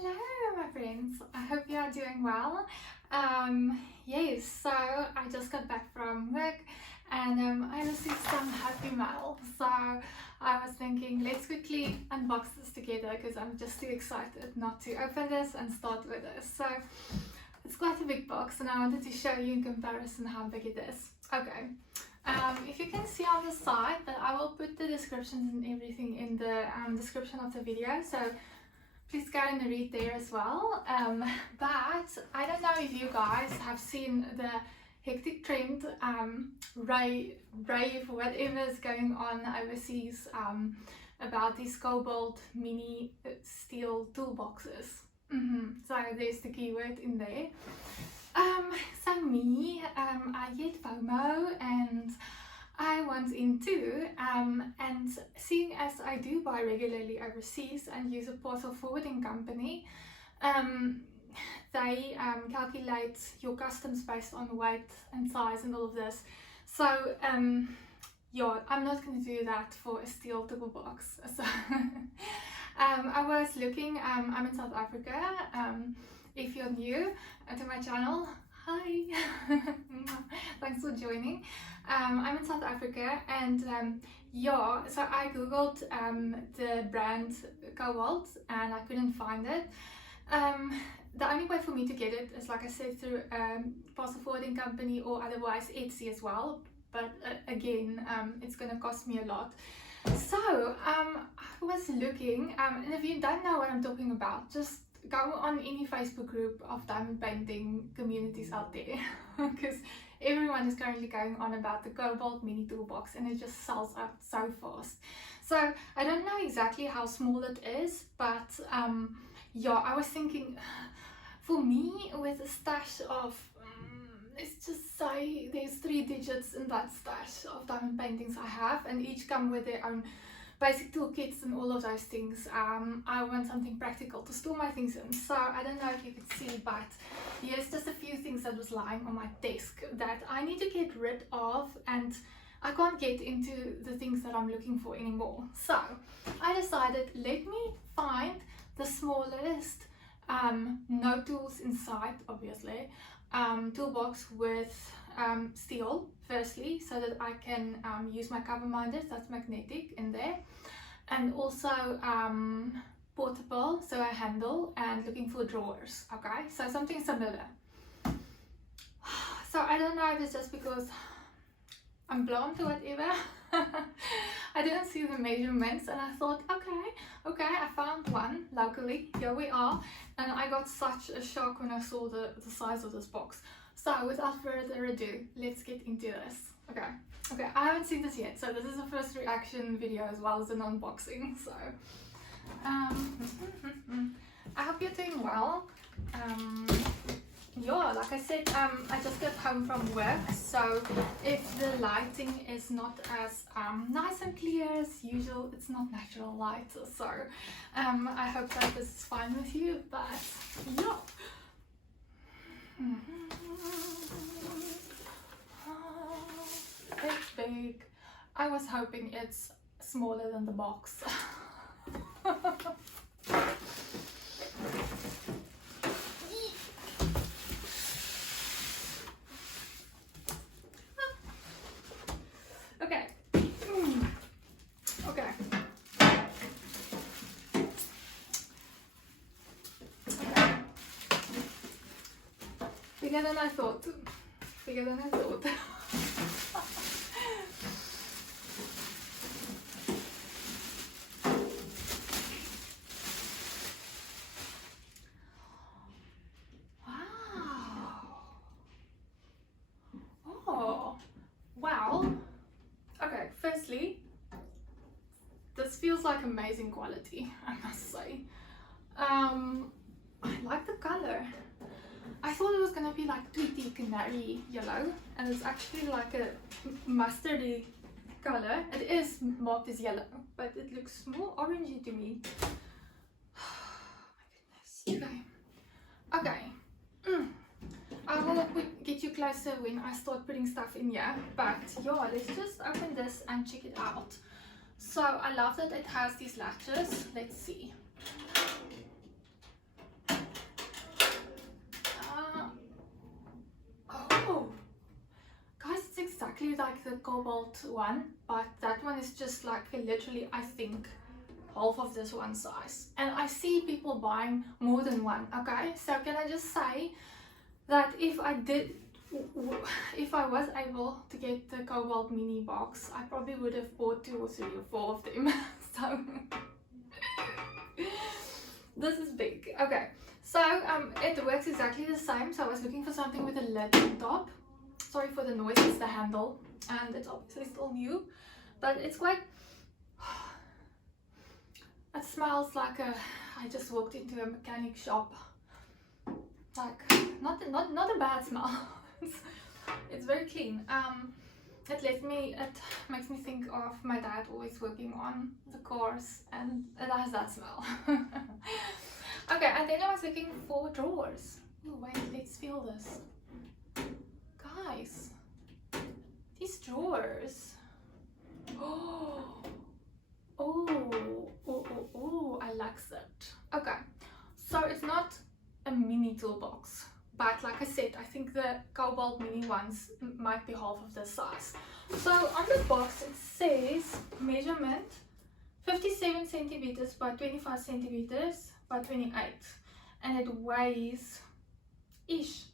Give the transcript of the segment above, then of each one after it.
Hello my friends, I hope you are doing well. Yes, so I just got back from work and I received some happy mail. So I was thinking let's quickly unbox this together because I'm just too excited not to open this and start with this. So it's quite a big box and I wanted to show you in comparison how big it is. Okay. If you can see on the side, but I will put the descriptions and everything in the description of the video, so please go and read there as well. But I don't know if you guys have seen the hectic trend, rave, whatever is going on overseas about these cobalt mini steel toolboxes. So there's the keyword in there. So me, I get FOMO and I went into and seeing as I do buy regularly overseas and use a parcel forwarding company, they calculate your customs based on weight and size and all of this. So yeah, I'm not going to do that for a steel toolbox. So I was looking, I'm in South Africa. If you're new to my channel, hi, thanks for joining. I'm in South Africa and yeah, so I googled the brand Cobalt and I couldn't find it. The only way for me to get it is, like I said, through a parcel forwarding company or otherwise Etsy as well, but again it's gonna cost me a lot. So I was looking, and if you don't know what I'm talking about, just go on any Facebook group of diamond painting communities out there because everyone is currently going on about the Cobalt mini toolbox and it just sells out so fast. So I don't know exactly how small it is, but yeah, I was thinking for me with a stash of let's just say there's 3 digits in that stash of diamond paintings I have, and each come with their own basic toolkits and all of those things. I want something practical to store my things in. So I don't know if you could see, but here's just a few things that was lying on my desk that I need to get rid of, and I can't get into the things that I'm looking for anymore. So I decided, let me find the smallest, no tools inside obviously, toolbox with steel firstly, so that I can use my cover minders, that's magnetic in there, and also portable, so a handle, and looking for drawers. Okay, so something similar. So I don't know if it's just because I'm blonde or whatever. I didn't see the measurements and I thought, okay, I found one locally, here we are, and I got such a shock when I saw the size of this box. So without further ado, let's get into this. Okay, I haven't seen this yet, so this is a first reaction video as well as an unboxing. So I hope you're doing well. Yeah, like I said, I just got home from work, so if the lighting is not as nice and clear as usual, it's not natural light, so I hope that this is fine with you, but yeah. It's big. I was hoping it's smaller than the box. Bigger than I thought. Bigger than I thought. Wow. Oh, wow. Okay, firstly, this feels like amazing quality, I must say. I like the color. I thought it was gonna be like tweety canary yellow, and it's actually like a mustardy color. It is marked as yellow, but it looks more orangey to me. Oh my goodness. Okay. I will get you closer when I start putting stuff in here, but yeah, let's just open this and check it out. So I love that it has these latches. Let's see. cobalt one, but that one is just like literally, I think, half of this one size, and I see people buying more than one. Okay, so can I just say that if I was able to get the cobalt mini box, I probably would have bought 2 or 3 or 4 of them. So this is big. Okay, so it works exactly the same. So I was looking for something with a lid on top. Sorry for the noise, it's the handle, and it's obviously still new, but it's quite, it smells like I just walked into a mechanic shop. Like not a bad smell. It's very clean. It makes me think of my dad always working on the cars, and it has that smell. Okay, and then I was looking for drawers. Oh wait, let's feel this. Guys, these drawers. Oh, I like that. Okay, so it's not a mini toolbox, but like I said, I think the cobalt mini ones might be half of this size. So on the box it says measurement 57 centimeters by 25 centimeters by 28, and it weighs ish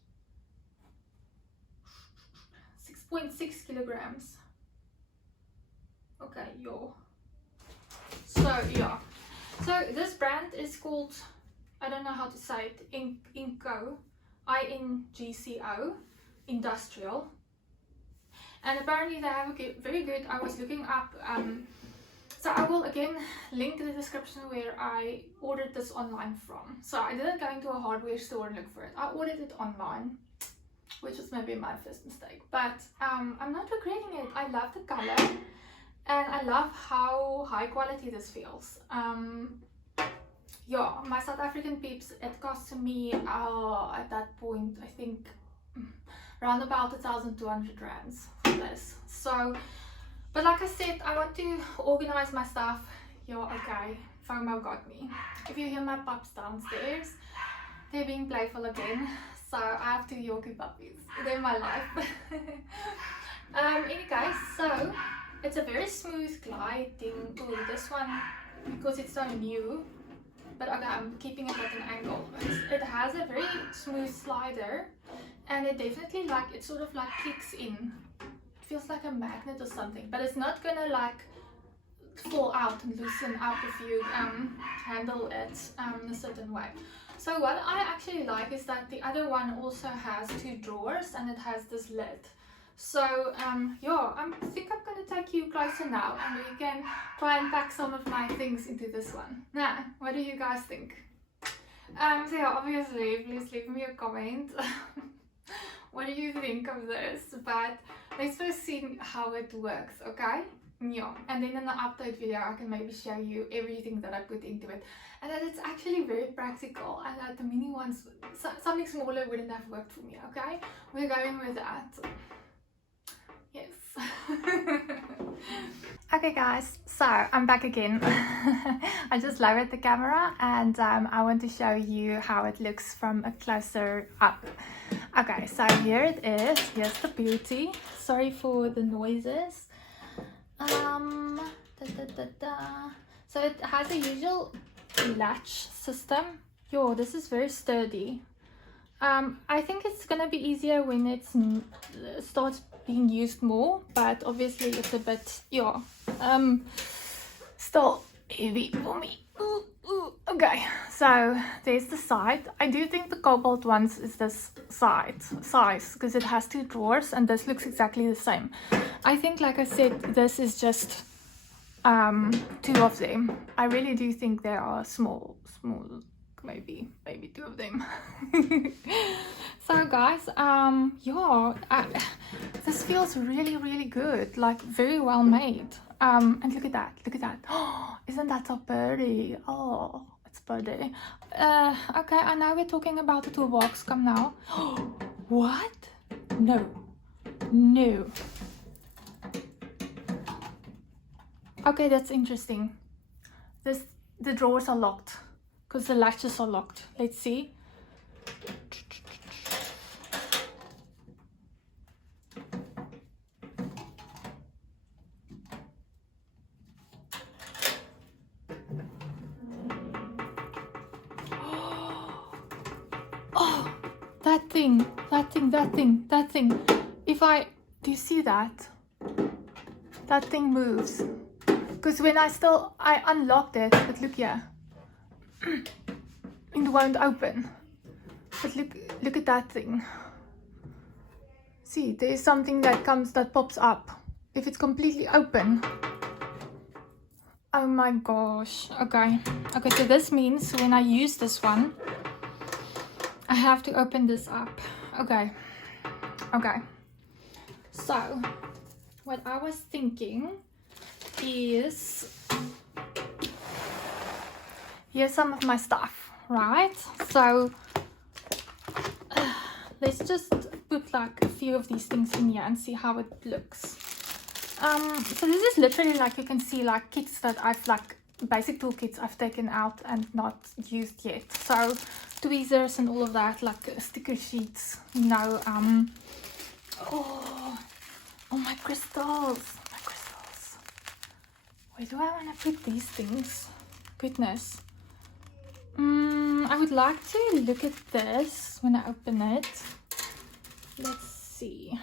6.6 kilograms. Okay, so yeah, so this brand is called, I don't know how to say it, Ingco, INGCO, Industrial, and apparently they have a very good, I was looking up, so I will again link the description where I ordered this online from. So I didn't go into a hardware store and look for it, I ordered it online, which was maybe my first mistake, but I'm not regretting it. I love the color, and I love how high quality this feels. Yeah, my South African peeps, it cost me at that point, I think, around about 1,200 rands for this. So, but like I said, I want to organize my stuff. Yeah, okay, FOMO got me. If you hear my pups downstairs, they're being playful again. So I have 2 Yorkie puppies. They're my life. Anyway, so it's a very smooth gliding. Oh, this one, because it's so new. But okay, I'm keeping it at an angle. It has a very smooth slider, and it definitely it sort of clicks in. It feels like a magnet or something, but it's not gonna fall out and loosen up if you handle it a certain way. So what I actually like is that the other one also has 2 drawers, and it has this lid. So yeah, I think I'm gonna take you closer now, and we can try and pack some of my things into this one. Now, what do you guys think? So yeah, obviously, please leave me a comment. What do you think of this? But let's first see how it works, okay? Yeah, and then in the update video I can maybe show you everything that I put into it, and that it's actually very practical, and that the mini ones, something smaller wouldn't have worked for me. Okay, we're going with that. Yes. Okay guys, so I'm back again. I just lowered the camera, and I want to show you how it looks from a closer up. Okay, so here it is. Here's the beauty. Sorry for the noises. So it has a usual latch system. Yo, this is very sturdy. I think it's gonna be easier when it starts being used more, but obviously it's a bit, yeah, still heavy for me. Okay, so there's the side. I do think the cobalt ones is this size, because it has 2 drawers, and this looks exactly the same. I think, like I said, this is just 2 of them. I really do think they are small, maybe 2 of them. So guys, yeah, this feels really good, like very well made. And look at that. Oh, isn't that so pretty? Oh, it's pretty. Okay, and now we're talking about the toolbox. Come now. What? No. Okay, that's interesting. The drawers are locked, because the latches are locked. Let's see. that thing. If I, do you see that? That thing moves. Because when I unlocked it, but look here. It won't open. But look at that thing. See, there's something that pops up. If it's completely open. Oh my gosh. Okay, so this means when I use this one, I have to open this up. Okay. So, what I was thinking is, here's some of my stuff, right? So, let's just put like a few of these things in here and see how it looks. So this is literally, like, you can see, like, kits that I've, like, basic toolkits I've taken out and not used yet. So tweezers and all of that, like sticker sheets, you know. Oh, my crystals, Where do I want to put these things? Goodness. I would like to look at this when I open it. Let's see.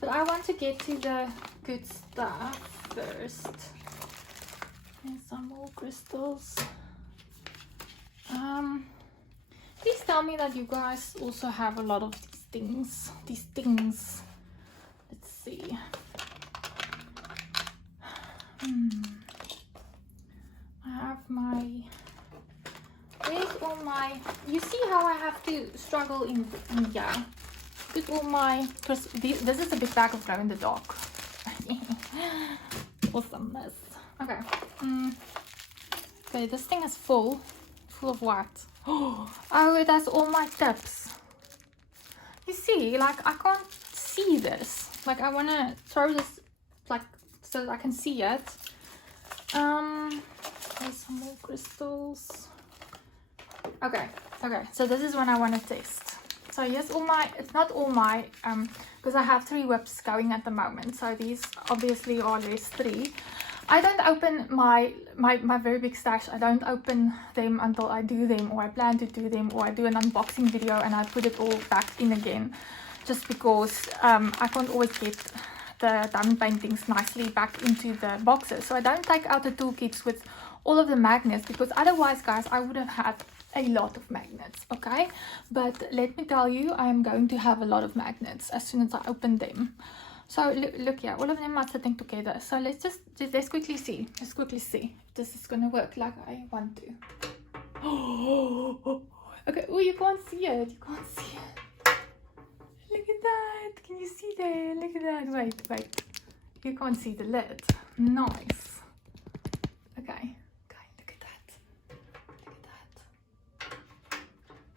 But I want to get to the good stuff first. There's some more crystals. Please tell me that you guys also have a lot of these things. Let's see. I have my, where's all my, you see how I have to struggle in here. With all my, this is a big bag of glow in the dark. Awesomeness. Okay. Okay, this thing is full of what? Oh, it has all my tips. You see, like, I can't see this. Like, I want to throw this, like, so that I can see it. There's some more crystals. Okay, so this is one I want to test. So here's all my, it's not all my, because I have 3 whips going at the moment. So these obviously are less 3. I don't open my very big stash. I don't open them until I do them, or I plan to do them, or I do an unboxing video and I put it all back in again. Just because I can't always get the diamond paintings nicely back into the boxes. So I don't take out the toolkits with all of the magnets, because otherwise, guys, I would have had a lot of magnets, okay? But let me tell you, I am going to have a lot of magnets as soon as I open them. So look here, all of them are sitting together. So let's quickly see. Let's quickly see if this is gonna work like I want to. Oh, okay. Oh, you can't see it. You can't see it. Look at that. Can you see there? Look at that. Wait. You can't see the lid. Nice. Okay. Look at that.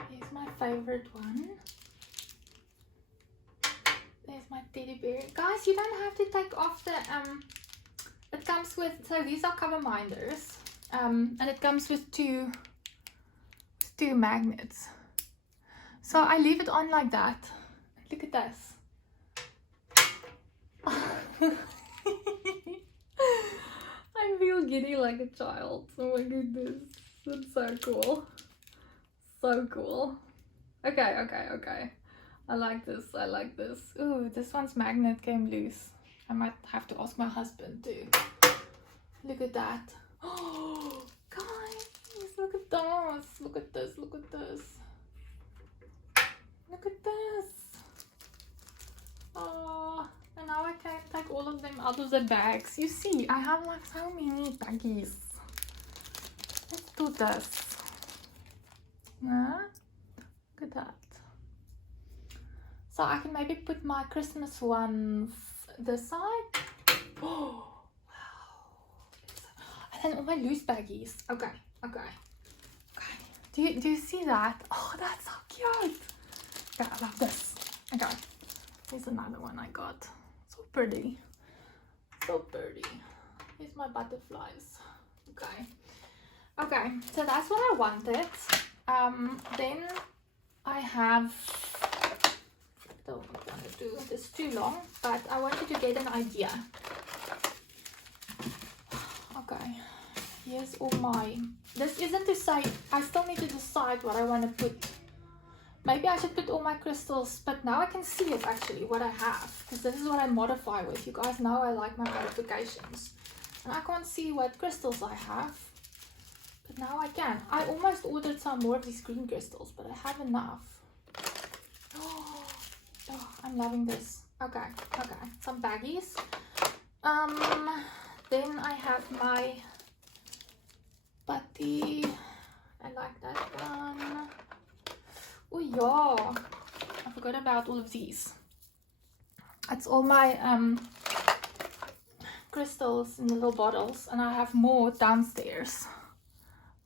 Here's my favorite one. There's my teddy bear. Guys, you don't have to take off the, it comes with, so these are cover minders. And it comes with two magnets. So I leave it on like that. Look at this. I feel giddy like a child. Oh my goodness. That's so cool. So cool. Okay. I like this. Ooh, this one's magnet came loose. I might have to ask my husband too. Look at that. Oh, guys, look at this. Look at this. Oh, and now I can take all of them out of the bags. You see, I have like so many baggies. Let's do this. Yeah? Look at that. So I can maybe put my Christmas ones this side. Oh, wow. And then all my loose baggies. Okay. Do you see that? Oh, that's so cute. Yeah, I love this. Okay. Here's another one I got. So pretty. Here's my butterflies. Okay. So that's what I wanted. Then I have, don't want to do this too long, but I wanted to get an idea. Okay, here's all my, this isn't to say, I still need to decide what I want to put Maybe I should put all my crystals, but now I can see it actually, what I have, because this is what I modify with. You guys know I like my modifications. And I can't see what crystals I have, but now I can. I almost ordered some more of these green crystals, but I have enough. Oh, I'm loving this. Okay, some baggies. Then I have my putty. I like that one. Oh yeah, I forgot about all of these. It's all my crystals in the little bottles, and I have more downstairs.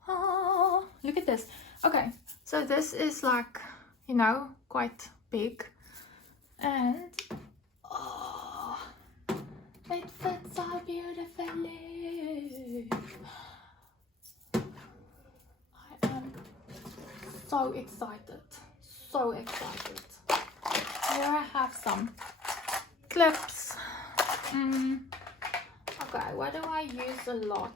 Oh, look at this. Okay, so this is like, you know, quite big, and oh, it fits so beautifully. I am so excited, so excited. Here I have some clips. Okay, what do I use a lot?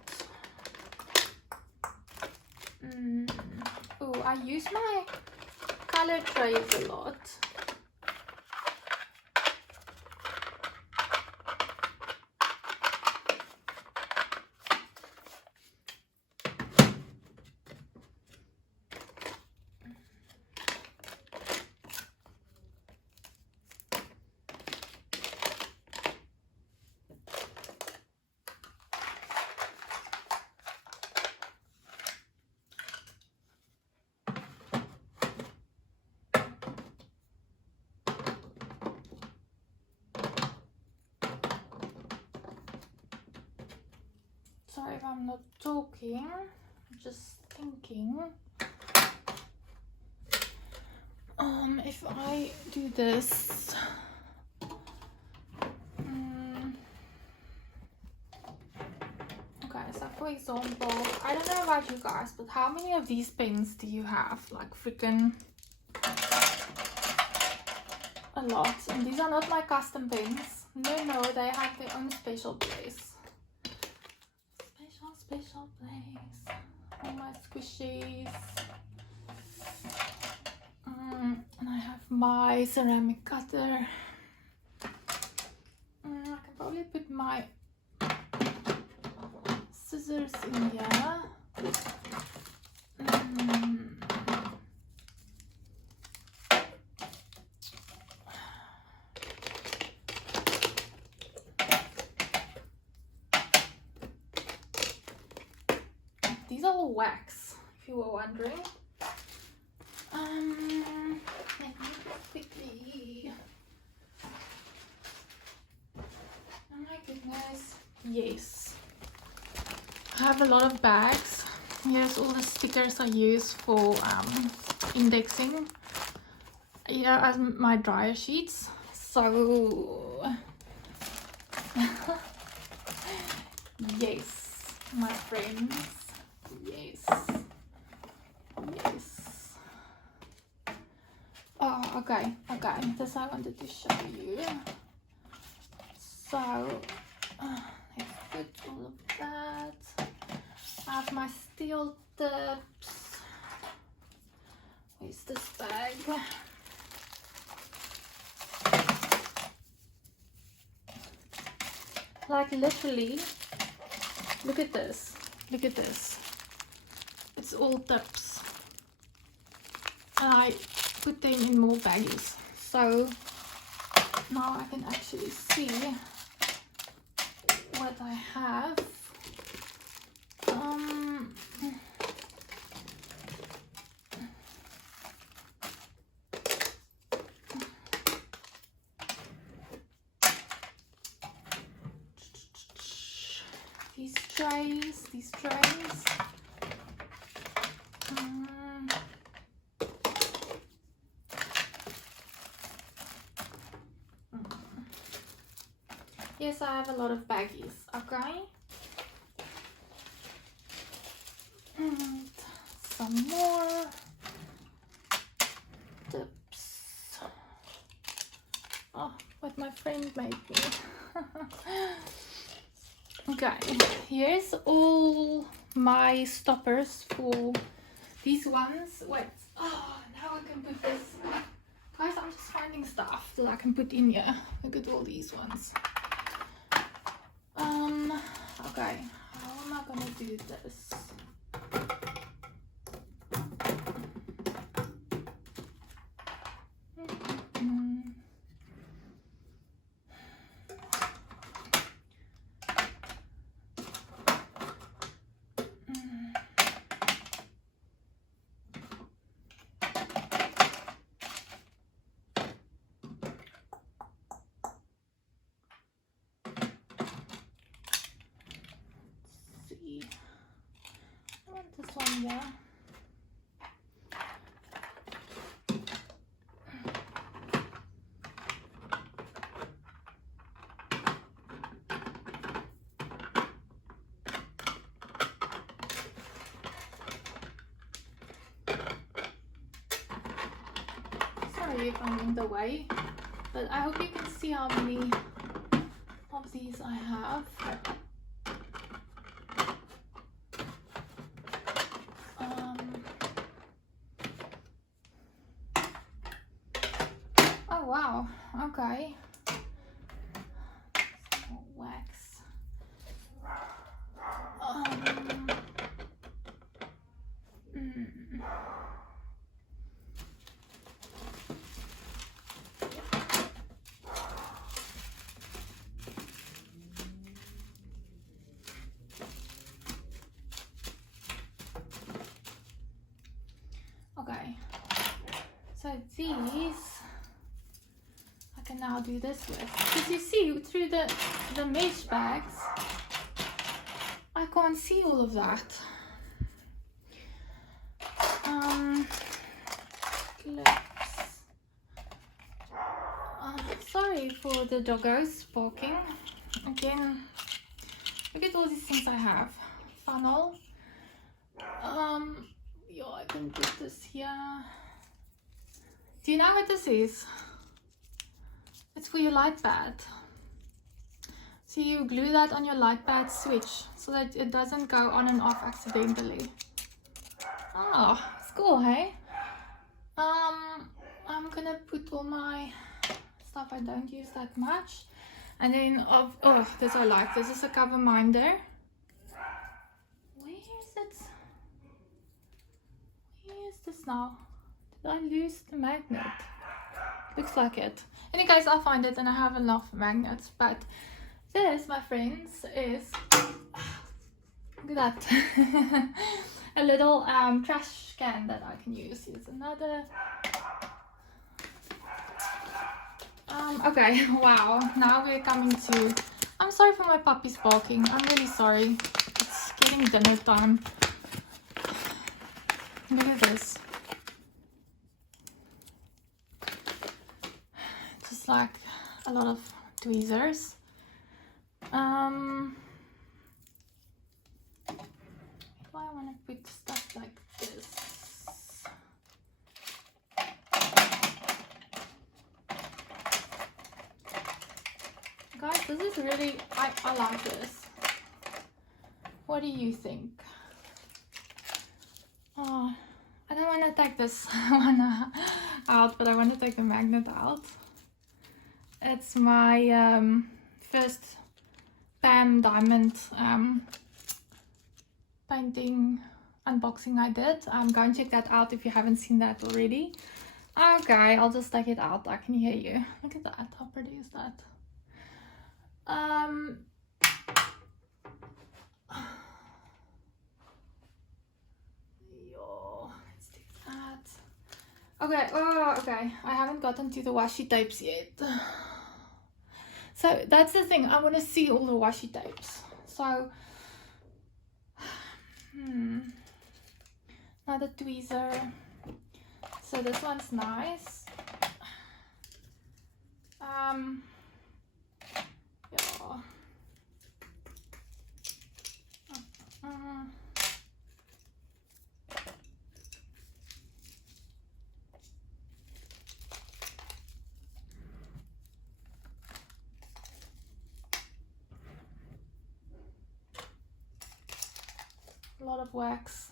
Oh, I use my color trays a lot. Sorry if I'm not talking, I'm just thinking. If I do this, okay, so for example, I don't know about you guys, but how many of these pens do you have? Like freaking a lot. And these are not my custom pens. No, they have their own special place. Special place. All my squishies. And I have my ceramic cutter. I can probably put my scissors in here. These are all wax, if you were wondering. Let me quickly. Oh my goodness. Yes. I have a lot of bags. Here's all the stickers I use for indexing. Here are my dryer sheets. So yes, my friends. Yes. Oh, okay. This I wanted to show you. So let's put all of that. I have my steel tips. Where's this bag? Like literally, look at this. It's all tips. And I put them in more baggies. So now I can actually see what I have. These trays. Yes, I have a lot of baggies, okay? And some more tips. Oh, what my friend made me. Okay, here's all my stoppers for These ones, wait, oh, now I can put this. Guys, I'm just finding stuff that I can put in here. Look at all these ones. Okay, how am I gonna do this? I want this one, yeah. Sorry if I'm in the way, but I hope you can see how many of these I have. Oh wow, okay. Some more wax. Okay, so these I can now do this with, because you see through the mesh bags I can't see all of that. Clips. Sorry for the doggos barking again. Look at all these things I have. Funnel. Yeah, I can put this here. Do you know what this is? It's for your light pad. So you glue that on your light pad switch so that it doesn't go on and off accidentally. Oh, it's cool, hey? I'm gonna put all my stuff I don't use that much. And then, oh, this I like. This is a cover minder. Where is it? Where is this now? Did I lose the magnet? Looks like it. In any case, I'll find it and I have enough magnets. But this, my friends, is, look at that. A little trash can that I can use. Here's another. Okay, wow. Now we're coming to, I'm sorry for my puppies barking. I'm really sorry. It's getting dinner time. Look at this. Just like a lot of tweezers. Why do I want to put stuff like this? Guys, this is really, I like this. What do you think? Oh, I don't want to take this one out, but I want to take the magnet out. It's my first Pam Diamond painting unboxing I did. Go and check that out if you haven't seen that already. Okay, I'll just take it out. I can hear you. Look at that. How pretty is that? Let's do that. Okay, oh, okay. I haven't gotten to the washi tapes yet. So that's the thing. I want to see all the washi tapes. So, another tweezer. So this one's nice. Yeah. A lot of wax.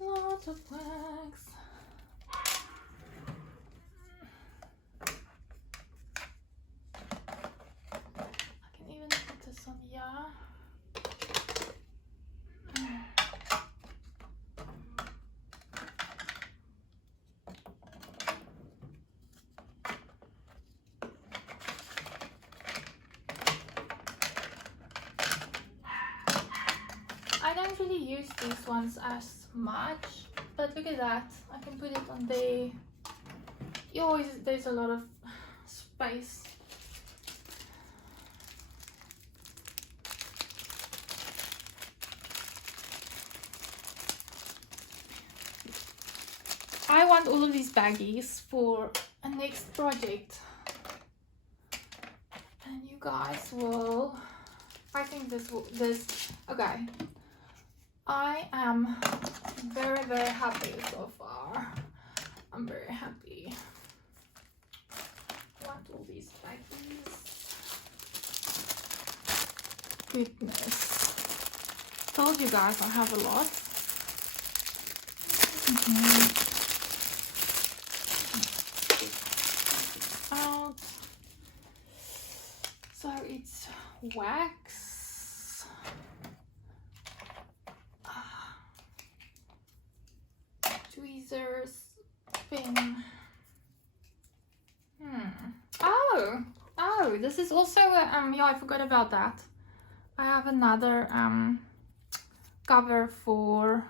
A lots of wax. I can even put this on here. I don't really use these ones as much, but look at that. I can put it on there. There's a lot of space. I want all of these baggies for a next project, and you guys will, I think this okay. I am very, very happy so far. I'm very happy. I want all these baggies. Goodness. Told you guys I have a lot. Out. So it's wax. Tweezers, pin. Oh, this is also a, yeah, I forgot about that. I have another cover for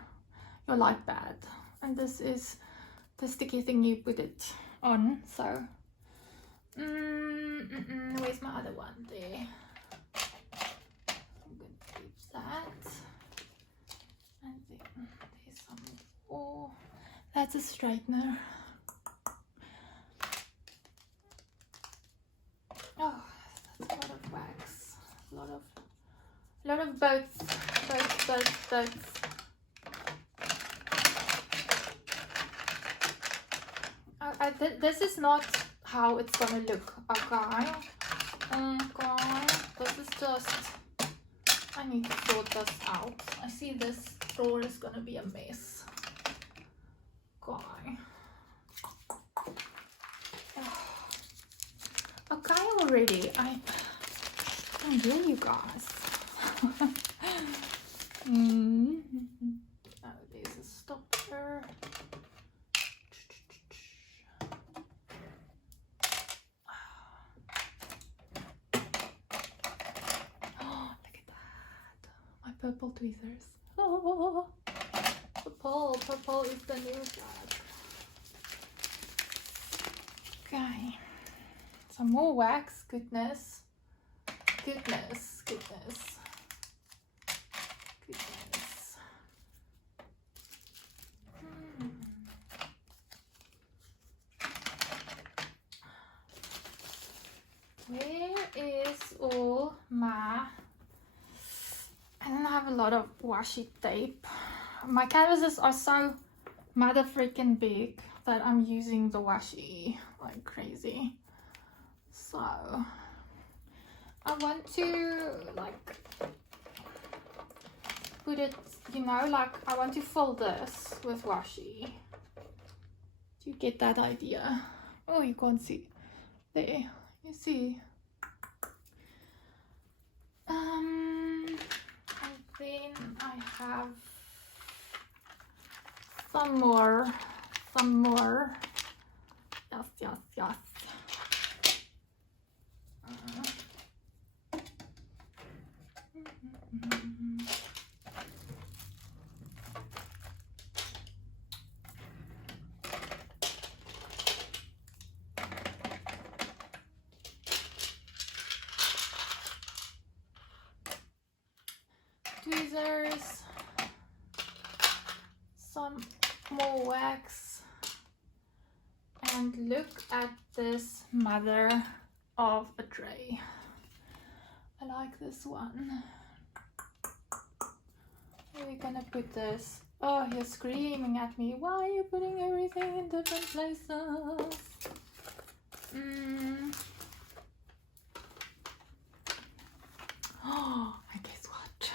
your light pad, and this is the sticky thing you put it on. So where's my other one? There. I'm going to keep that, and then there's some more. That's a straightener. Oh, that's a lot of wax. A lot of boats. This is not how it's gonna look, okay? Okay, this is just, I need to sort this out. I see this drawer is gonna be a mess. Okay. Okay already. I'm here, you guys. Oh, there's a stopper. Oh, look at that. My purple tweezers. Oh, purple is the new black. Okay. Some more wax. Goodness. Where is all my... I don't have a lot of washi tape. My canvases are so mother freaking big that I'm using the washi like crazy. So I want to like put it, you know, like I want to fill this with washi. Do you get that idea? Oh, you can't see. There, you see. And then I have some more. Yes. Tweezers, some more wax, and look at this mother of a tray. I like this one. Where are we gonna put this? Oh, you're screaming at me. Why are you putting everything in different places? Oh, I guess what?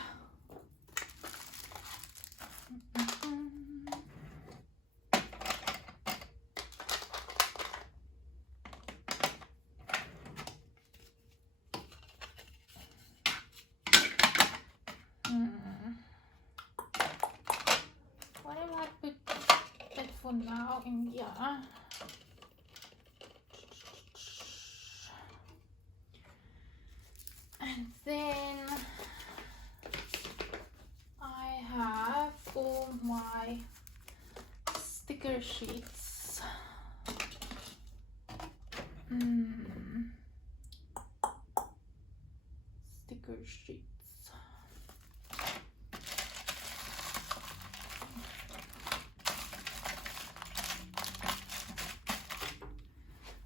for now in here. And then I have all my sticker sheets. Sticker sheets.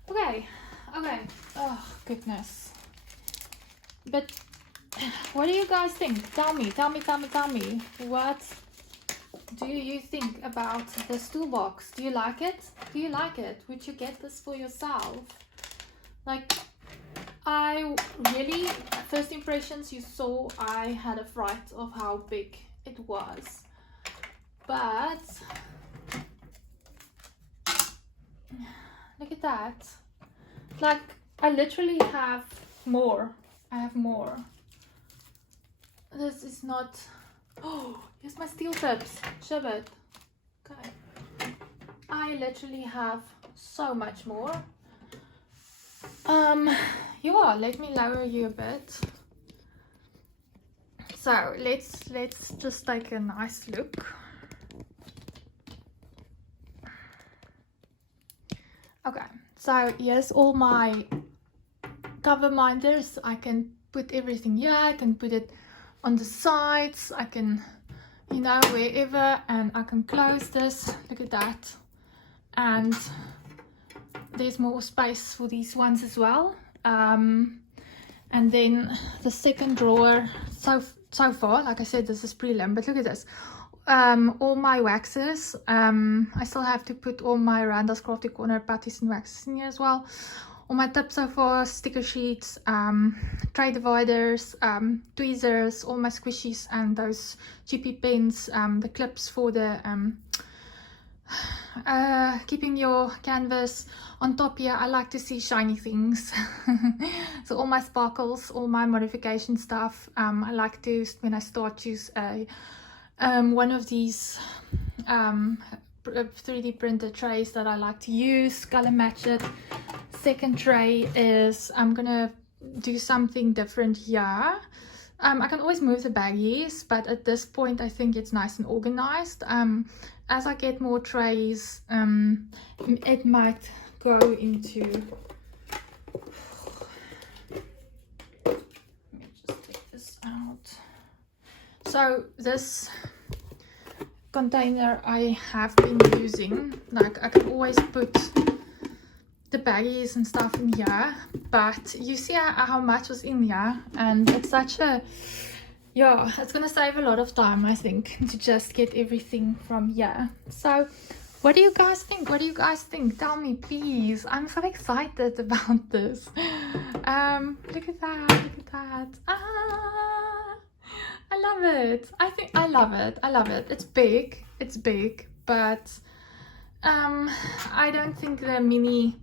Okay. Oh goodness. But what do you guys think? Tell me. What do you think about this toolbox? Do you like it? Would you get this for yourself? Like, I really, first impressions you saw, I had a fright of how big it was. But look at that. Like, I literally have more. This is not... Oh, here's my steel tips. Shibbit. Okay. I literally have so much more. Yeah, let me lower you a bit. So let's just take a nice look. Okay, so here's all my cover minders. I can put everything here. I can put it on the sides. I can, you know, wherever, and I can close this. Look at that. And there's more space for these ones as well. And then the second drawer, so far, like I said, this is prelim, but look at this. All my waxes. I still have to put all my Randall's Crafty Corner patties and waxes in here as well. All my tips so far, sticker sheets, tray dividers, tweezers, all my squishies, and those chippy pens, the clips for the keeping your canvas on top here. I like to see shiny things. So all my sparkles, all my modification stuff. I like to, when I start, use a one of these 3D printed trays that I like to use, color match it. Second tray is, I'm gonna do something different here. I can always move the baggies, but at this point I think it's nice and organized. As I get more trays, it might go into... Let me just take this out. So this container I have been using, like I can always put the baggies and stuff in here, but you see how much was in here, and it's such a, yeah, it's gonna save a lot of time, I think, to just get everything from here. So what do you guys think? Tell me, please. I'm so excited about this. Look at that. I love it. I love it. It's big, but I don't think the mini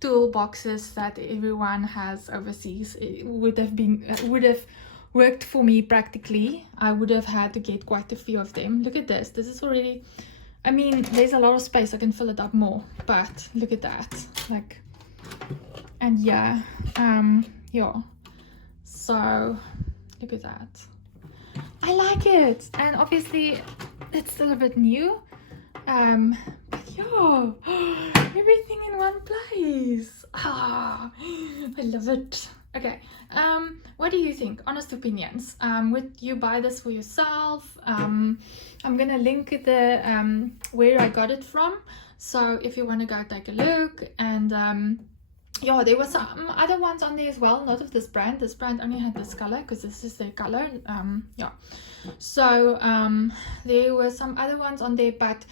toolboxes that everyone has overseas would have worked for me practically. I would have had to get quite a few of them. Look at this. This is already, I mean, there's a lot of space. I can fill it up more, but look at that. Like, and yeah, yeah. So look at that. I like it, and obviously it's still a bit new, but yeah, everything in one place. I love it. Okay, what do you think? Honest opinions. Would you buy this for yourself? I'm gonna link the where I got it from, so if you want to go take a look. And yeah, there were some other ones on there as well, not of this brand. This brand only had this color because this is their color. Yeah, so there were some other ones on there, but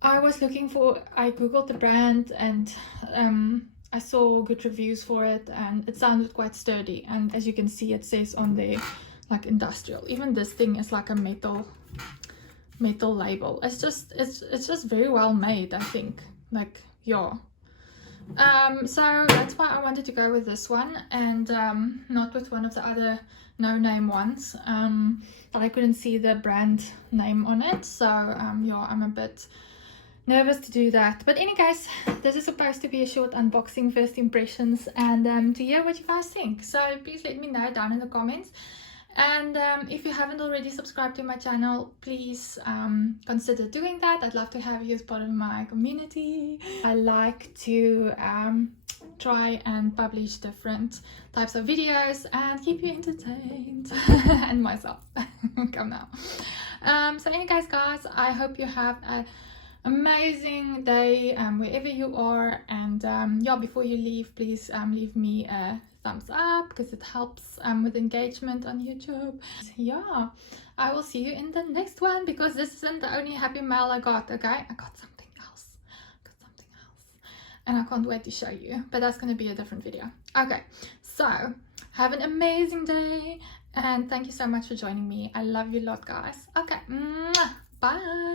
I was looking for, I googled the brand, and I saw good reviews for it, and it sounded quite sturdy. And as you can see, it says on there like industrial. Even this thing is like a metal label. It's just very well made, I think. Like, yeah. So that's why I wanted to go with this one, and not with one of the other no-name ones that I couldn't see the brand name on it. So yeah, I'm a bit nervous to do that. But anyway guys, this is supposed to be a short unboxing, first impressions, and to hear what you guys think. So please let me know down in the comments. And if you haven't already subscribed to my channel, please consider doing that. I'd love to have you as part of my community. I like to try and publish different types of videos and keep you entertained and myself. Come now. So anyway guys, I hope you have an amazing day wherever you are, and yeah, before you leave, please leave me a thumbs up because it helps with engagement on YouTube. Yeah, I will see you in the next one, because this isn't the only happy mail I got. Okay, I got something else, and I can't wait to show you, but that's going to be a different video. Okay, so have an amazing day, and thank you so much for joining me. I love you a lot guys. Okay, bye.